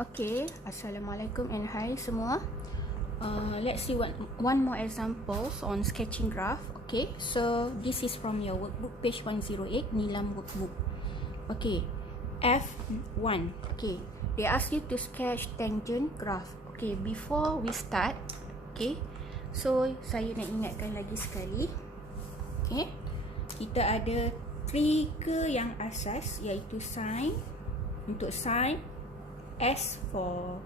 Okay, Assalamualaikum and hi semua. Let's see one more examples on sketching graph. Okay, so this is from your workbook page 108, Nilam workbook. Okay, F1. Okay, they ask you to sketch tangent graph. Okay, before we start, okay, so saya nak ingatkan lagi sekali. Okay, kita ada trigger yang asas iaitu sin. Untuk sin, S for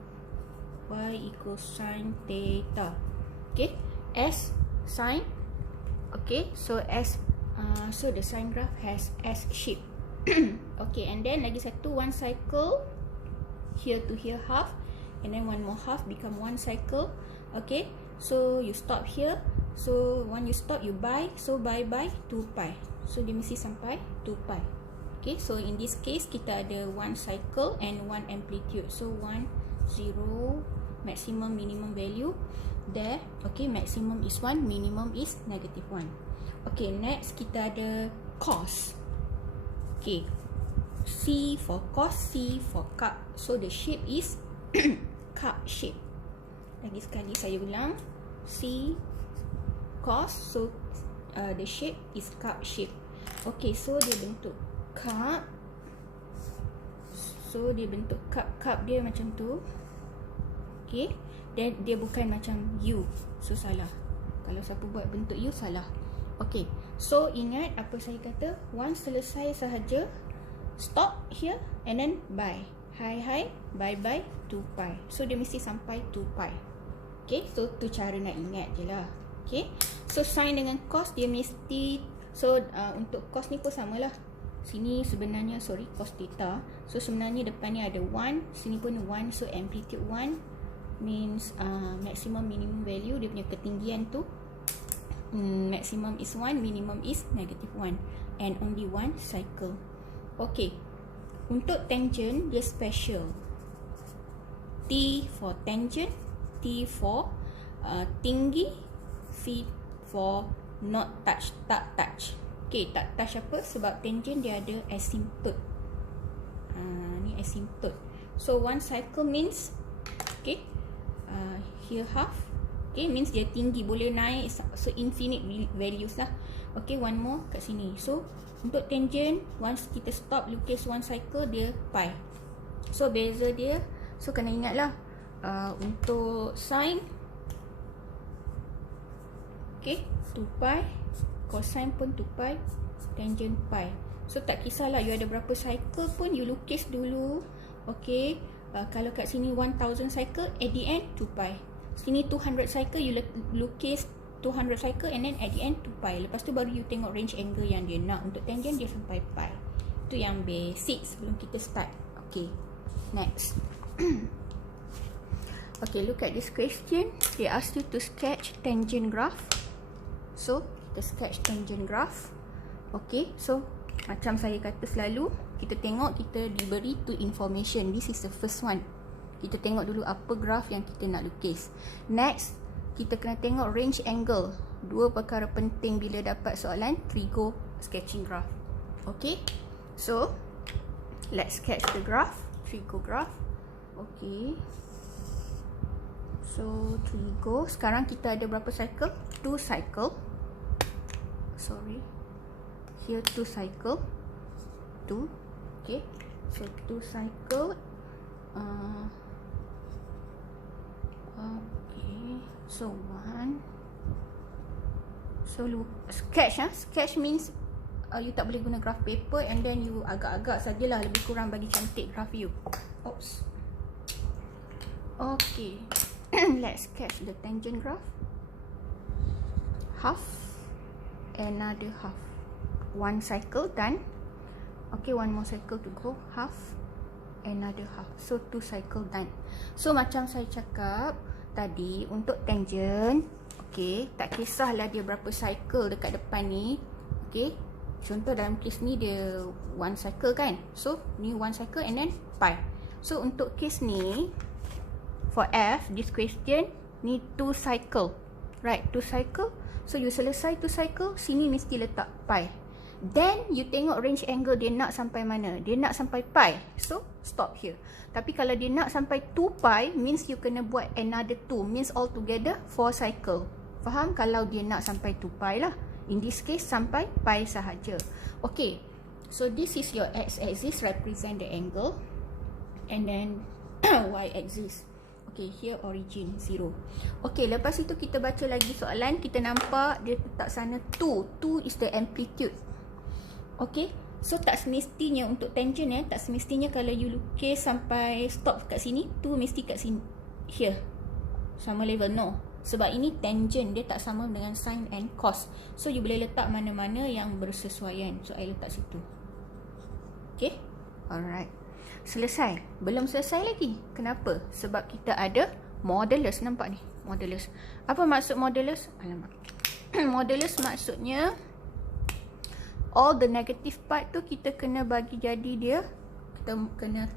y equals sin theta. Okay, S sin. Okay, so S, so the sine graph has S shape. Okay, and then lagi satu, one cycle here to here half, and then one more half become one cycle. Okay, so you stop here. So when you stop, you by, so by 2 pi. So dia mesti sampai 2 pi. Okay, so in this case kita ada one cycle and one amplitude. So 1, 0, maximum minimum value there. Okay, maximum is 1, minimum is -1. Okay, next kita ada cos. Okay, C for cos, C for cup. So the shape is cup shape. Lagi sekali saya ulang, C cos, so the shape is cup shape. Okay, so dia bentuk cup. So dia bentuk cup dia macam tu. Okay, dan dia bukan macam U. So salah. Kalau siapa buat bentuk U, salah. Okay, so ingat apa saya kata, once selesai sahaja, stop here and then by. Hi, bye 2 pi. So dia mesti sampai 2 pi. Okay, so tu cara nak ingat je lah. Okay, so sin dengan cos dia mesti, so untuk cos ni pun samalah. Sini sebenarnya, sorry, cos theta. So sebenarnya depan ni ada 1, sini pun 1. So amplitude 1 means maximum minimum value, dia punya ketinggian tu maximum is 1, minimum is -1, and only one cycle. Okay, untuk tangent dia special. T for tangent, T for tinggi, V for not touch, tak touch. Okay, tak touch apa? Sebab tangent dia ada asymptote. Ni asymptote. So one cycle means, okay, here half. Okay, means dia tinggi, boleh naik, so infinite values lah. Okay, one more kat sini. So untuk tangent, once kita stop lukis one cycle, dia pi. So beza dia, so kena ingat lah, untuk sin, okay, 2 pi, cosine pun 2 pi, tangent pi. So tak kisahlah you ada berapa cycle pun, you lukis dulu. Okay, kalau kat sini 1000 cycle, at the end 2 pi. Sini 200 cycle, you lukis 200 cycle, and then at the end 2 pi. Lepas tu baru you tengok range angle yang dia nak. Untuk tangent dia sampai pi. Itu yang basic sebelum kita start. Okay, next. Okay, look at this question. They ask you to sketch tangent graph. So kita sketch tangent graph. Okay, so macam saya kata selalu, kita tengok kita diberi two information. This is the first one. Kita tengok dulu apa graph yang kita nak lukis. Next, kita kena tengok range angle. Dua perkara penting bila dapat soalan trigo sketching graph. Okay, so let's sketch the graph, trigo graph. Okay, so trigo, sekarang kita ada berapa cycle? 2 cycle. Sorry, here 2 cycle, 2. Okay, so 2 cycle. Okay, so 1. So sketch, sketch means you tak boleh guna graph paper, and then you agak-agak sajalah, lebih kurang bagi cantik graph you. Oops. Okay, let's sketch the tangent graph. Half, another half. One cycle done. Okay, one more cycle to go. Half, another half. So 2 cycle done. So macam saya cakap tadi, untuk tangent, okay, tak kisahlah dia berapa cycle dekat depan ni. Okay, contoh dalam kes ni dia 1 cycle kan. So ni 1 cycle and then pi. So untuk kes ni, for F, this question, ni 2 cycle. Right, 2 cycle. So you selesai 2 cycle, sini mesti letak pi. Then you tengok range angle dia nak sampai mana. Dia nak sampai pi. So stop here. Tapi kalau dia nak sampai 2 pi, means you kena buat another 2. Means altogether 4 cycle. Faham? Kalau dia nak sampai 2 pi lah. In this case sampai pi sahaja. Okay. So this is your x-axis, represent the angle. And then y-axis. Okay, here origin 0. Okay, lepas itu kita baca lagi soalan. Kita nampak dia letak sana 2. 2 is the amplitude. Okay, so tak semestinya untuk tangent tak semestinya kalau you lukis sampai stop kat sini, 2 mesti kat sini, here. Sama level, no. Sebab ini tangent, dia tak sama dengan sin and cos. So you boleh letak mana-mana yang bersesuaian. So I letak situ. Okay, alright. Selesai. Belum selesai lagi. Kenapa? Sebab kita ada modulus. Nampak ni? Modulus. Apa maksud modulus? Alamak. Modulus maksudnya all the negative part tu kita kena bagi jadi dia. Kita kena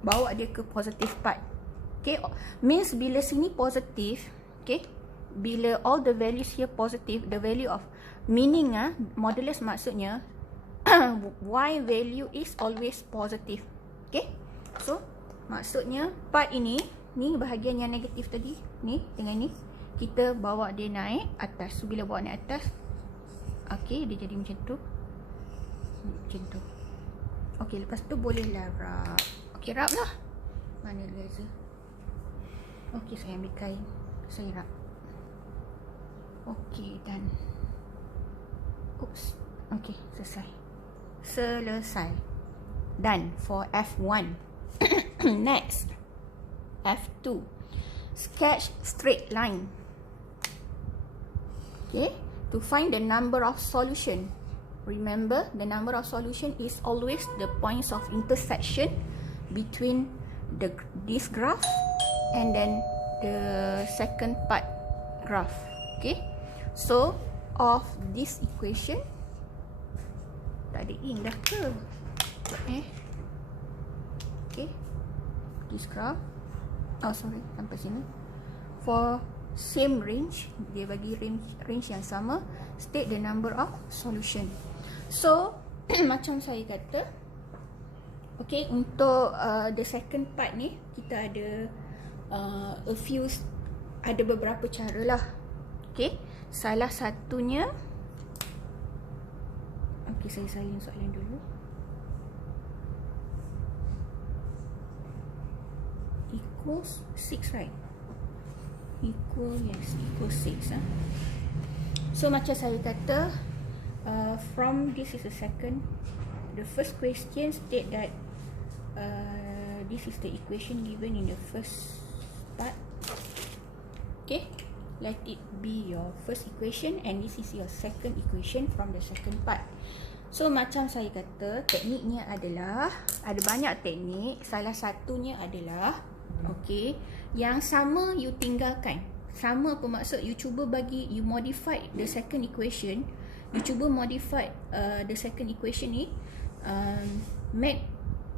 bawa dia ke positive part. Okay. Means bila sini positif. Okay. Bila all the values here positive. The value of meaning modulus maksudnya y value is always positive. Okay, so maksudnya part ini, ni bahagian yang negatif tadi, ni dengan ni, kita bawa dia naik atas. So bila bawa naik atas, okay, dia jadi macam tu. Macam tu. Okay, lepas tu bolehlah wrap. Okay, wrap lah. Mana laser? Okay, saya ambil kain. Saya wrap. Okay, done. Oops. Okay, selesai. Selesai. Done for F1. Next, F2. Sketch straight line. Okay, to find the number of solution. Remember, the number of solution is always the points of intersection between this graph and then the second part graph. Okay, so of this equation, tak ada ink dah ke? Okay, this graph, oh sorry, sampai sini. For same range, dia bagi range yang sama, state the number of solution. So macam saya kata, okay, untuk the second part ni kita ada ada beberapa cara lah. Okay, salah satunya, okay, saya salin soalan dulu. Equals 6, right? Yes, equals 6. So macam saya kata, from this is the second. The first question state that this is the equation given in the first part. Okay, let it be your first equation and this is your second equation from the second part. So macam saya kata, tekniknya adalah, ada banyak teknik. Salah satunya adalah, okay, yang sama you tinggalkan. Sama apa maksud? You cuba bagi, you modify the second equation. You cuba modify the second equation ni, make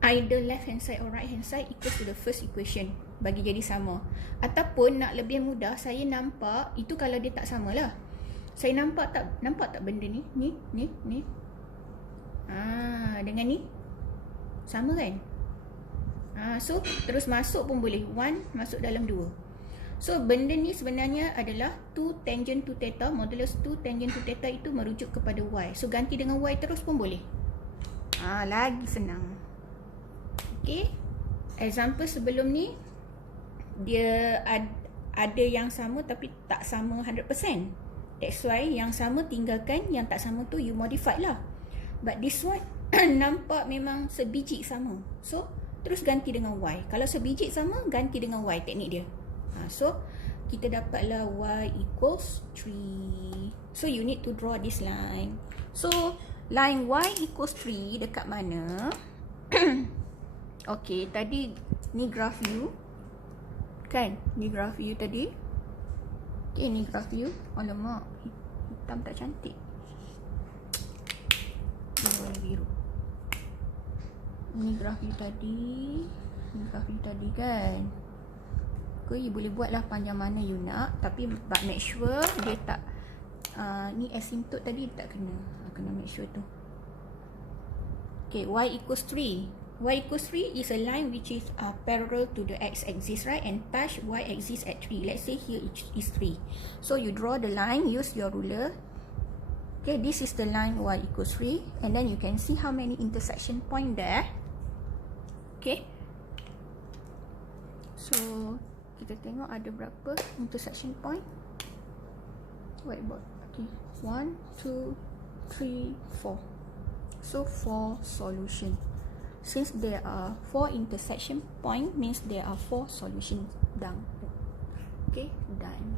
either left hand side or right hand side equal to the first equation, bagi jadi sama. Ataupun nak lebih mudah, saya nampak itu kalau dia tak sama lah. Saya nampak tak benda ni? Ni. Dengan ni sama kan? So terus masuk pun boleh. 1 masuk dalam 2. So benda ni sebenarnya adalah 2 tangent to theta. Modulus 2 tangent to theta itu merujuk kepada y. So ganti dengan y terus pun boleh. Lagi senang. Okay, example sebelum ni dia ada yang sama tapi tak sama 100%. That's why yang sama tinggalkan, yang tak sama tu you modify lah. But this one nampak memang sebiji sama. So terus ganti dengan y. Kalau sebiji sama, ganti dengan y, teknik dia. So kita dapatlah y equals 3. So you need to draw this line. So line y equals 3 dekat mana? Okay, tadi ni graph u kan? Ni graph u tadi. Okay, ni graph u. Alamak, hitam tak cantik. Warna biru. Ni graph u tadi. Ni graph u tadi kan? Okay, you boleh buatlah panjang mana you nak, tapi but make sure dia tak ni asymptote tadi tak kena. kena make sure tu. Okay, y equals 3. Y equals 3 is a line which is parallel to the x-axis, right? And touch y-axis at 3. Let's say here it is 3. So you draw the line, use your ruler. Okay, this is the line y equals 3. And then you can see how many intersection point there. Okay. So, kita tengok ada berapa intersection point. Whiteboard. Okay. 1, 2, 3, 4. So, 4 solution. Since there are 4 intersection point, means there are 4 solutions done. Okay, done.